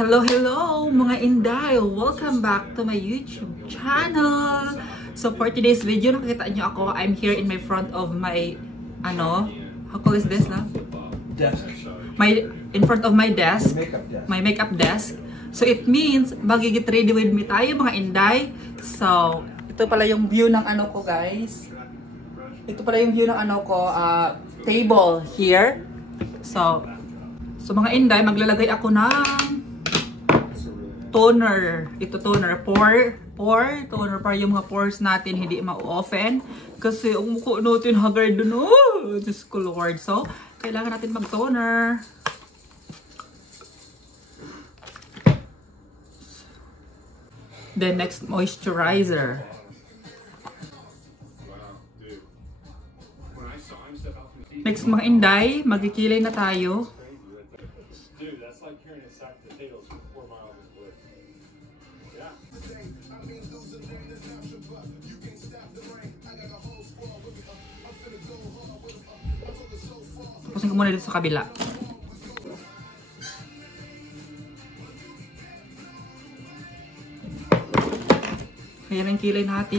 Hello, hello mga Inday! Welcome back to my YouTube channel! So for today's video, nakikita nyo ako, I'm here in my front of my, how call is this na? Desk. In front of my desk. Your makeup desk. My makeup desk. So it means, magigit ready with me tayo mga Inday. So, ito pala yung view ng ano ko guys. Ito pala yung view ng ano ko, table here. So mga Inday, maglalagay ako ng toner. Ito toner. Toner para yung mga pores natin hindi ma-offen. Kasi ang mukha natin haggard dun. Oh! Diyos ko Lord. So, kailangan natin mag-toner. Then next, moisturizer. Next mga Inday, magkikilay na tayo. Tapusin ko muna dito sa kabila. Kaya ang kilay natin.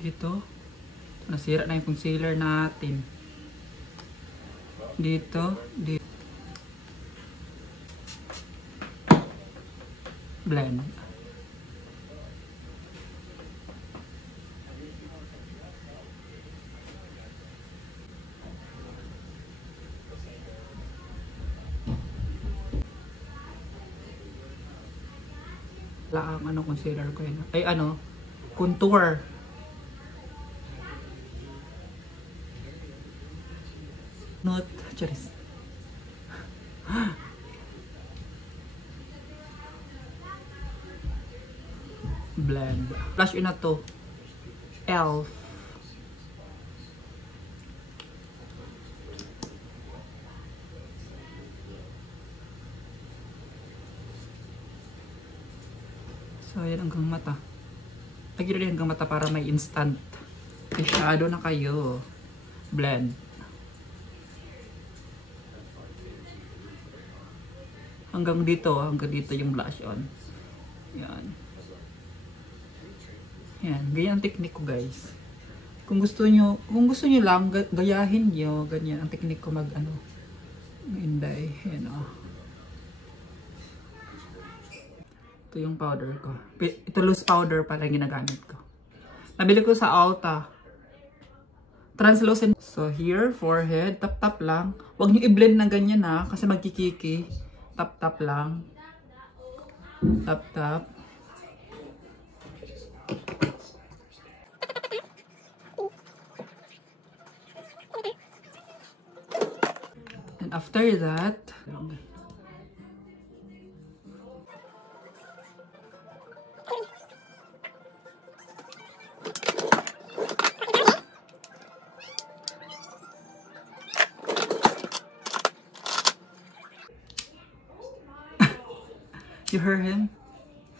Dito, nasira na yung concealer natin. Dito. Blend. Ang concealer ko yun. Ay contour. Not charis. Blend. Blush yun na to. Elf. So, yan hanggang mata. Lagyan rin hanggang mata para may instant. May shadow na kayo. Blend. Hanggang dito yung blush on. Yan. Yan, ganyan ang technique ko guys. Kung gusto nyo lang, gayahin nyo. Ganyan ang technique ko Inday. Yan Ito yung powder ko. Ito loose powder pala ginagamit ko. Nabili ko sa Ulta. Translucent. So here, forehead, tap-tap lang. Huwag nyo i-blend na ganyan kasi magkikiki. Tap-tap lang. Tap-tap. And after that, you heard him?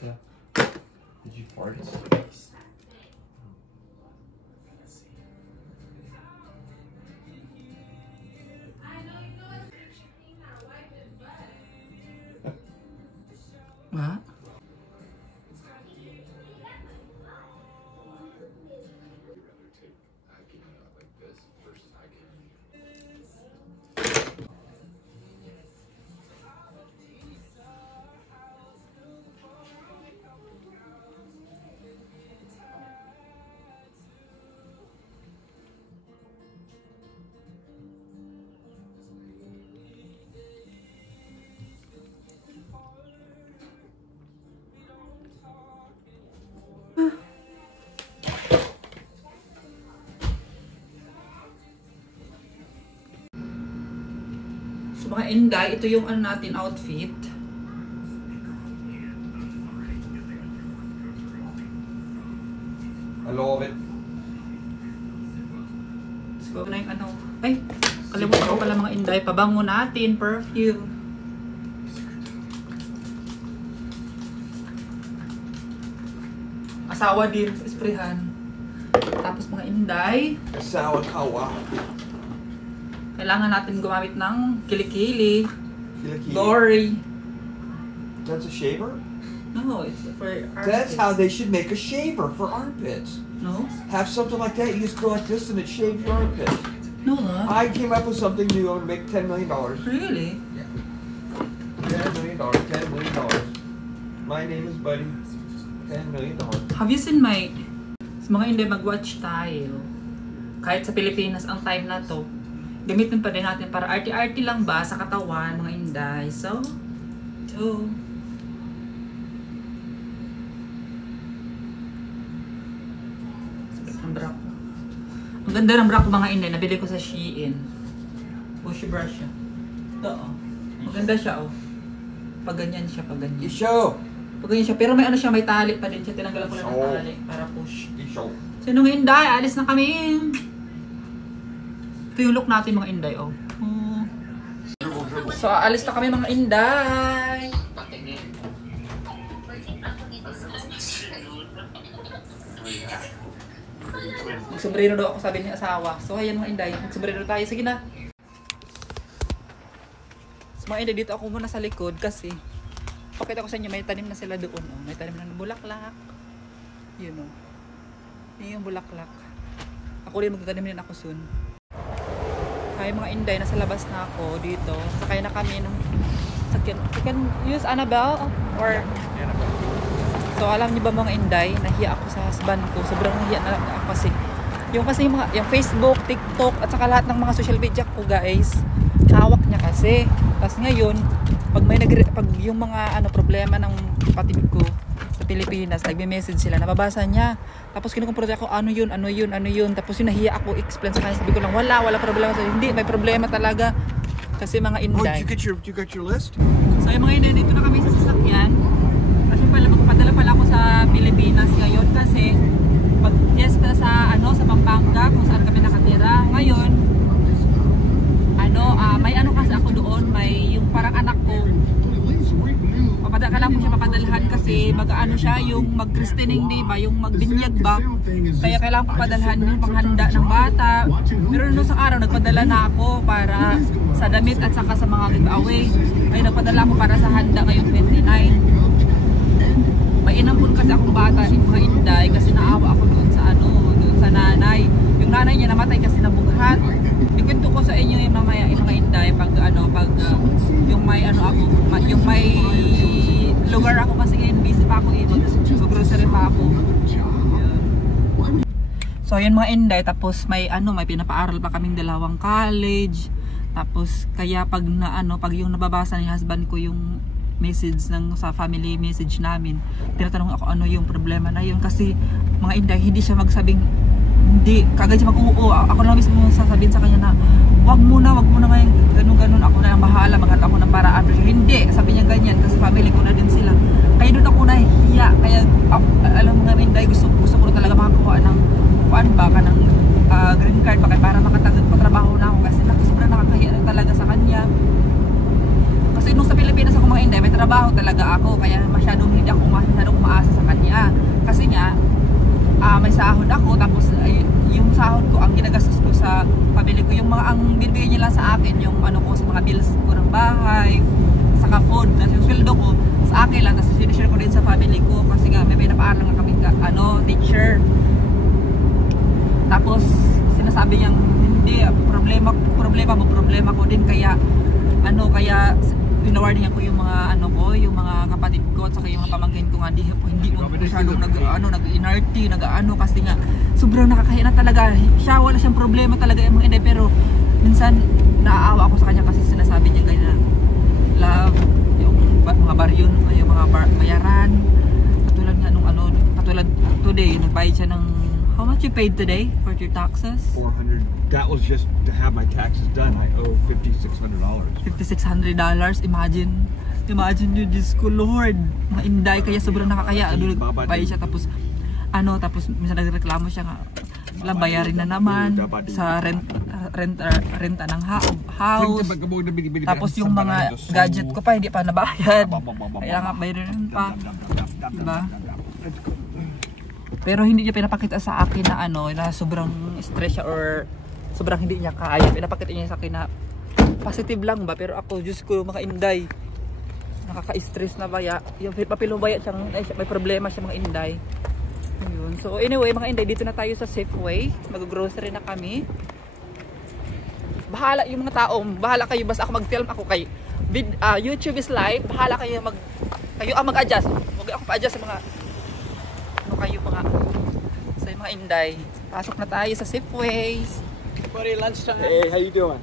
Yeah. Did you fart? What? So mga Inday, ito yung natin outfit. I love it. So, na yung ano. Ay, kalimutan ko pala mga inday. Pabango natin, perfume. Asawa din, isprehan. Tapos mga inday. Asawa kawa. Kailangan natin gumamit ng kilikili. Kilikili. Dory. That's a shaver? No, it's for armpits. That's how they should make a shaver for armpits. No? Have something like that. You just go like this and it shaves your armpit. No, huh? I came up with something new. I'm gonna make $10 million. Really? $10 million. $10 million. My name is Buddy. $10 million. Have you seen my... Sa mga hindi mag-watch tayo. Kahit sa Pilipinas ang time na to. Gamitin pa rin natin para arty-arty lang ba sa katawan, mga inday. So, ito. Ang bra ko. Ang ganda ng bra ko mga inday. Nabili ko sa Shein. Bushy brush siya. Ito oh. Maganda siya oh. Pag ganyan siya, pag ganyan. Isho! Pag ganyan siya. Pero may ano siya, may tali pa din siya. Tinanggalan ko lang ng tali para push. Isho. Sinong inday? Alis na kami. Ito yung look natin mga inday oh. So alis na kami mga inday. Magsombrero daw ako, sabi ni asawa. So ayan mga inday, magsombrero tayo. Sige na. So mga inday, dito ako muna sa likod kasi pakita ko sa inyo, may tanim na sila doon. Oh. May tanim na bulaklak. Yun oh. Yun yung bulaklak. Ako rin magtatanim din ako soon. Hi mga inday, nasa labas na ako dito. Sakay na kami ng sakyan. You can use Annabelle or so alam niyo ba mga inday, nahiya ako sa husband ko. Sobrang nahiya na ako kasi yung Facebook, TikTok at saka lahat ng mga social media ko guys, hawak niya kasi. Tapos ngayon, pag yung mga problema ng kapatid ko sa Pilipinas, nagme-message sila, nababasa niya. Tapos kinukumpronta ako, ano yun. Tapos yun, nahiya ako explain sa kanya. Sabi ko lang, wala problema. Hindi, may problema talaga. Kasi mga inday. Oh, you got your list? So yung mga inday, dito na kami sa sasakyan. Kasi magpadala pala ako sa Pilipinas ngayon kasi pag-fiesta sa Pampanga kung saan kami nakatira. Ngayon, may kasi ako doon, may yung parang anak ko. Kailangan ko siya mapadalhan kasi siya, yung mag-christening day ba, yung magbinyag ba. Kaya kailangan ko padalhan yung panghanda ng bata. Pero noong sa araw, nagpadala na ako para sa damit at saka sa mga giveaway. Kaya nagpadala ako para sa handa ngayong 29. May inampun kasi akong bata rin mga inday kasi naawa ako doon sa nanay. Yung nanay niya namatay kasi nabughat. Ikwento ko sa inyo yung mamaya mga inday pag yung may yung may lugar ako kasi ngayon busy pa ako mag-grocery pa ako. So yun mga inday, tapos may pinapaaral pa kaming dalawang college. Tapos kaya pag yung nababasa ni husband ko yung message sa family message namin, tinatanong ako ano yung problema na yun kasi mga inday, hindi siya magsabing hindi, kagad siya mag-oo. Ako lang mismo sasabihin sa kanya na wag muna ngayon, ganun, ako na lang bahala, maghanap ako ng paraan. Hindi, sabi niya ganyan kasi family ko na din sila. Kaya doon ako nahihiya, kaya alam mo nga inday, gusto ko talaga makakuha ng green card ba, para makatrabaho na ako kasi sobrang nakakahiya na talaga sa kanya. Kasi nung sa Pilipinas ako mga inday, may trabaho talaga ako, kaya hindi ako masyadong umaasa sa kanya. Kasi nga, may sahod ako, tapos yung sahod ko, ang ginagastos ko sa pamilya ko, yung ang binibigay niya lang sa akin, yung ko sa mga bills ko ng bahay, saka food, kasi yung sweldo ko, sa akin lang, tapos sinishare ko din sa family ko, kasi nga may napaaral nga kami, teacher. Tapos, sinasabi niyang, hindi, problema ko din, kaya pinaward niya ko yung mga yung mga kapatid ko at saka yung mga pamangkin ko nga hindi mo masyadong nag-inarty, kasi nga sobrang nakakahiya na talaga. Siya wala siyang problema talaga yung mga inday, pero minsan naaawa ako sa kanya kasi sinasabi niya ganyan na love, yung mga baryon, yung mga bayaran. Katulad today, nagbayad siya ng how much you paid today for your taxes? $400. That was just to have my taxes done. I owe $5,600. $5,600. Imagine you, Diyos ko, Lord. Mga inday, kaya sobrang nakakaya. Bayad siya, tapos minsan nagreklamo siya nga. Wala, bayarin na naman sa renta ng house. Tapos yung mga gadget ko pa hindi pa nabayad. Kaya nga bayarin pa. Diba? Pero hindi niya pinapakita sa akin na ano, na sobrang stress siya or sobrang hindi niya kaya. Pinapakita niya sa akin na positive lang ba, pero ako, Diyos ko, mga inday, nakaka-stress na baya. Yung papilubaya siyang, may problema siya mga inday. Yun. So anyway, mga inday, dito na tayo sa Safeway. Mag-grocery na kami. Bahala yung mga taong, bahala kayo, basta ako mag-film, ako kayo. YouTube is live, bahala kayo kayo ang mag-adjust. Huwag ako pa-adjust sa mga kayo sa mga inday. Pasok na tayo sa Safeways. Buddy, lunchtime. Hey, how you doing?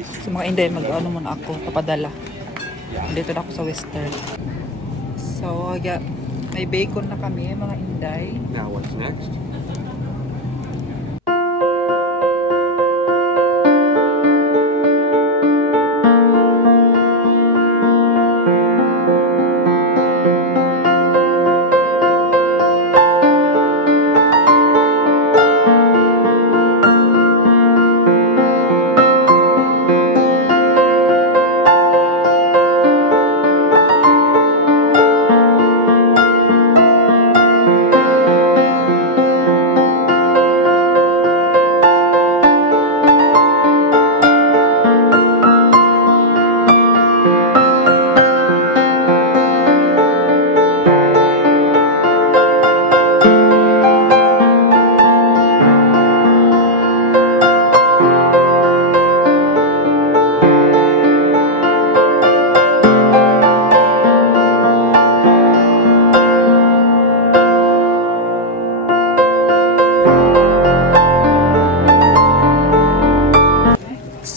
Sa mga inday, mag-ano muna ako, papadala. Dito na ako sa Western. So, may bacon na kami, mga inday. Now what's next?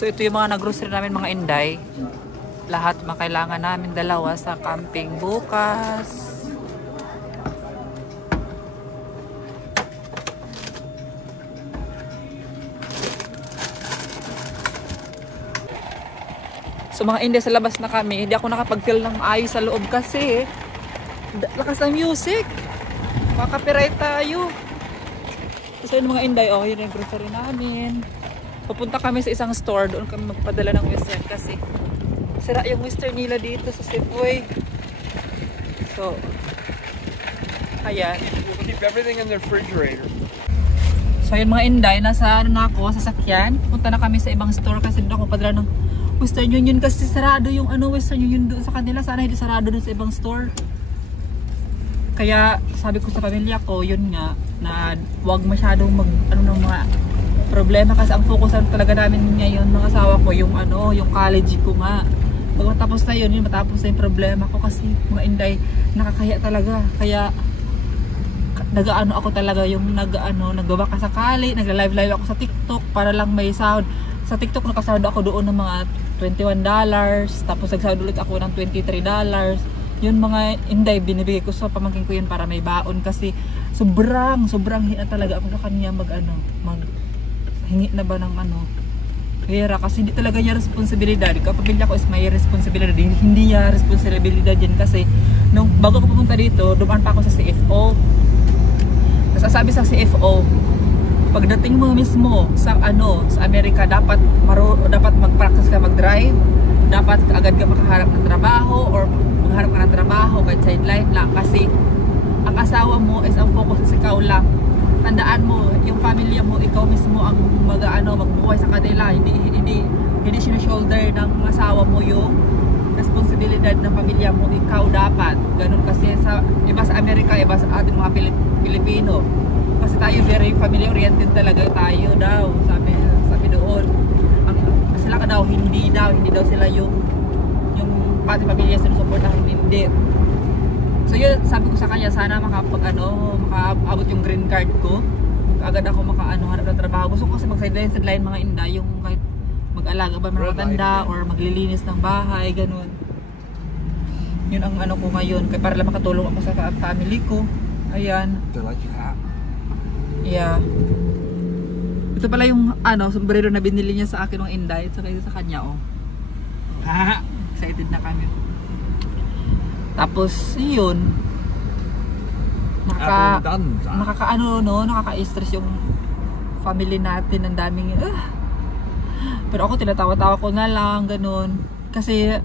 So ito yung mga nag-grocery namin mga inday. Lahat mga kailangan namin dalawa sa camping bukas. So mga inday, sa labas na kami. Hindi ako nakapag-feel ng maayos sa loob kasi lakas ng music. Makaka-copyright tayo. So yun mga inday, oh, yun yung grocery namin. Pupunta kami sa isang store, doon kami magpadala ng Western kasi sira yung Western nila dito sa Safeway. So, ayan. We'll keep everything in the refrigerator. So yun mga inday, nasa ano na ako, sa sakyan. Punta na kami sa ibang store kasi doon ako padala ng Western Union kasi sarado yung ano, Western Union doon sa kanila. Sana hindi sarado doon sa ibang store. Kaya sabi ko sa pamilya ko, yun nga, na wag masyadong mga problema kasi ang focusan talaga namin ngayon ng asawa ko yung ano, yung college ko nga. Pag matapos na yun, matapos na yung problema ko kasi mga inday, nakakaya talaga. Kaya nag-ano ako talaga yung nagbabaka sakali, nagla-live ako sa TikTok para lang may sahod. Sa TikTok nakasahod ako doon ng mga $21, tapos nagsahod ulit ako ng $23. Yun mga inday, binibigay ko sa pamangkin ko yun para may baon kasi sobrang hina talaga ako sa kanya hingi na ba ng pera kasi hindi talaga niya responsibilidad. Kapamilya ko is may responsibilidad, hindi niya responsibilidad yan kasi nung bago ko pumunta dito, dumaan pa ako sa CFO. Nasasabi sa CFO, pagdating mo mismo sa sa Amerika, dapat mag-practice ka mag-drive, dapat agad ka makaharap ng trabaho or magharap ka ng trabaho kahit sideline lang kasi ang asawa mo is ang focus sa ikaw lang. Tandaan mo, yung pamilya mo, ikaw mismo ang magbuhay sa kanila. Hindi shoulder ng asawa mo yung responsibilidad ng pamilya mo. Ikaw dapat. Ganun kasi iba sa Amerika, iba sa ating mga Pilipino. Kasi tayo very family oriented talaga tayo daw. Sabi doon. Sila ka daw, hindi daw sila yung pati pamilya sinusuportahan, hindi. So yun, sabi ko sa kanya, sana makaabot yung green card ko. Agad ako hanap ng trabaho. Gusto ko kasi mag-sideline mga inday, yung kahit mag-alaga ba mga matanda or maglilinis ng bahay, ganun. Yun ang ko ngayon, para lang makatulong ako sa family ko. Ayan. Yeah. Ito pala yung sombrero na binili niya sa akin ng inday, sa kanya, oh. Excited na kami. Tapos yun, nakaka-stress yung family natin, ang daming pero ako tinatawa-tawa ko na lang ganun kasi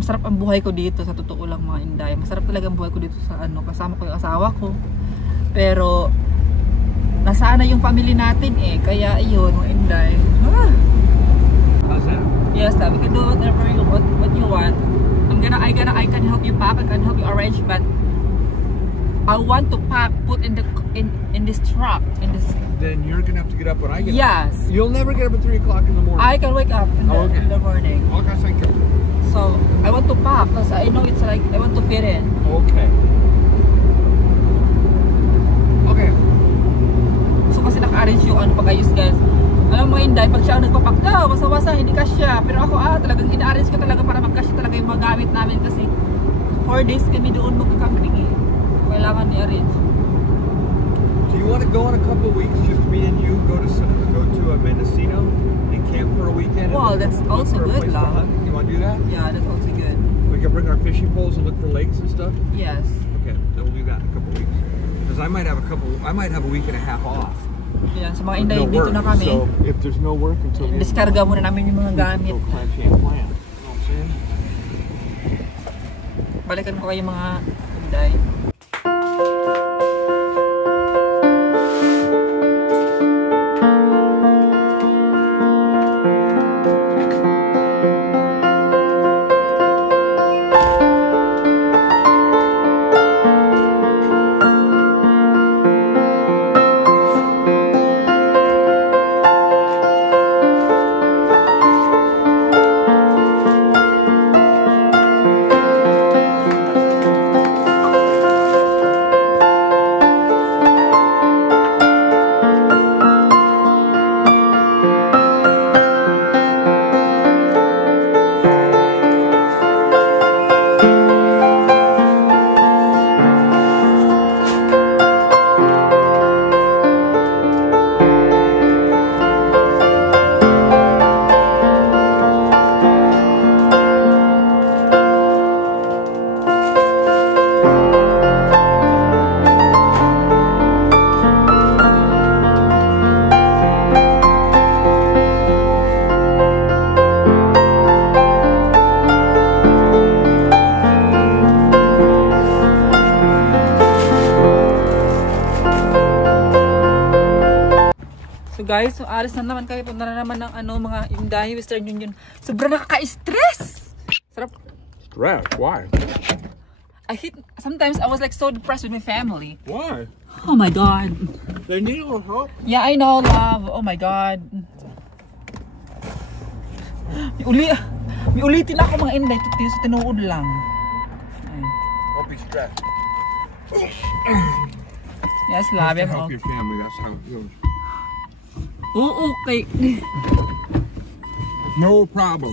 masarap ang buhay ko dito, sa totoo lang mga Inday. Masarap talaga ang buhay ko dito sa kasama ko yung asawa ko, pero nasaan na yung family natin kaya ayun mga Inday. How's that? Yes, we can do whatever what you want. I can help you pack, I can help you arrange, but I want to pack, put in this truck, Then you're gonna have to get up when I get up. Yes. You'll never get up at 3 o'clock in the morning. I can wake up in the morning. Okay, thank you. So I want to pack because I know it's like I want to fit in. Okay. Okay. So kasi naka-arrange yung pag-ayos guys. Alam mo Inday, pag siya nagpapak daw, basa-basa, hindi kasya. Pero ako talagang ina-arrange ko talaga para magkasya talaga yung mga gamit namin kasi 4 days kami doon magka-camping So kailangan i-arrange. So you want to go in a couple of weeks, just me and you, go to a Mendocino and camp for a weekend? Well, that's also good, lah. You want to do that? Yeah, that's also good. We can bring our fishing poles and look for lakes and stuff? Yes. Okay, then we'll do that in a couple of weeks. Because I might have a week and a half off. Yeah, sa mga Inday, dito na kami. So if there's no work until the end of the Diskarga month, muna namin yung mga gamit. we'll plan Champlain. You know what I'm saying? Balikan ko kayo mga Inday. Guys, so alis na naman kami. Punta na naman ng mga Inday, Western Union. Sobrang nakaka-stress! Sarap. Stress? Why? Sometimes I was like so depressed with my family. Why? Oh my God. They need a little help. Yeah, I know, love. Oh my God. May ulitin ako mga Inday. Sa tinuod lang. Don't be stressed. Yes, love. You have to help your family. That's how it goes. Oh, okay. No problem.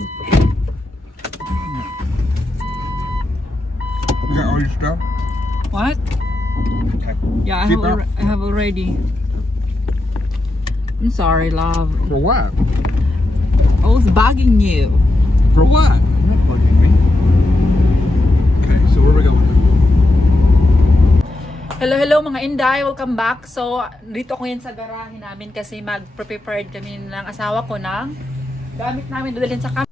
You got all your stuff? What? Okay. Yeah, I have already. I'm sorry, love. For what? I was bugging you. For what? You're not bugging me. Okay, so where are we going? Hello mga Inday, welcome back. So dito ako ngayon sa garahe namin kasi mag-prepared kami ng asawa ko ng gamit namin dadalhin sa camp.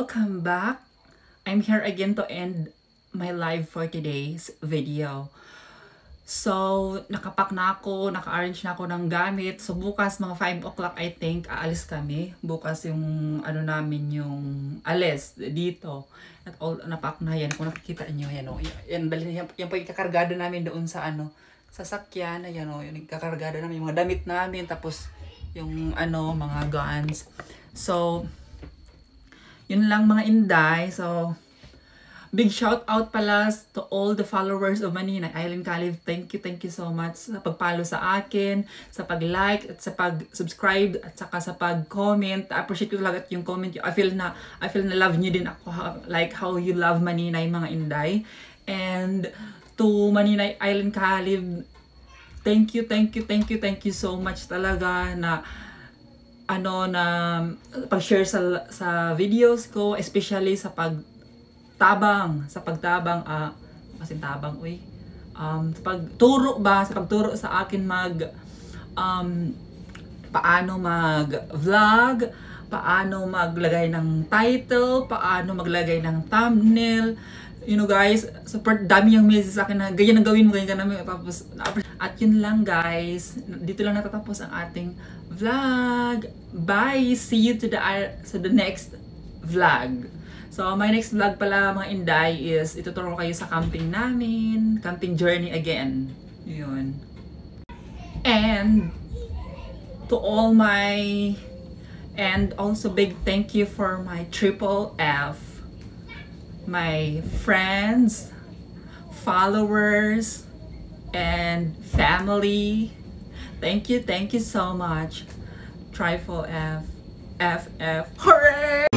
welcome back. I'm here again to end my live for today's video. So, nakapack na ako, naka-arrange na ako ng gamit. So, bukas mga 5 o'clock I think, aalis kami. Bukas yung ano namin yung alis dito. At all, napack na yan. Kung nakikita nyo, yan o. Yan po yung kakargado namin doon sa ano, sasakyan. Ayan o, yung kakargado namin, yung mga damit namin. Tapos, yung ano, mga guns. So, yun lang mga Inday. So, big shout out pala to all the followers of Maninay Island Calif. Thank you so much sa pag-follow sa akin, sa pag-like, at sa pag-subscribe, at saka sa pag-comment. Appreciate ko talaga yung comment. I feel na love niyo din ako, like how you love Maninay mga Inday. And to Maninay Island Calif, thank you so much talaga na ano na pag-share sa videos ko, especially sa pagtabang sa pagturo sa akin paano mag-vlog, paano maglagay ng title, paano maglagay ng thumbnail. You know guys, support, dami yung message sa akin na ganyan ang gawin mo, ganyan ka namin. Tapos, at yun lang guys, dito lang natatapos ang ating vlog. Bye! See you to the next vlog. So, my next vlog pala mga Inday is ituturo kayo sa camping namin. Camping journey again. Yun. And also big thank you for my Triple F. My friends, followers, and family. Thank you so much. Triple F. Hooray!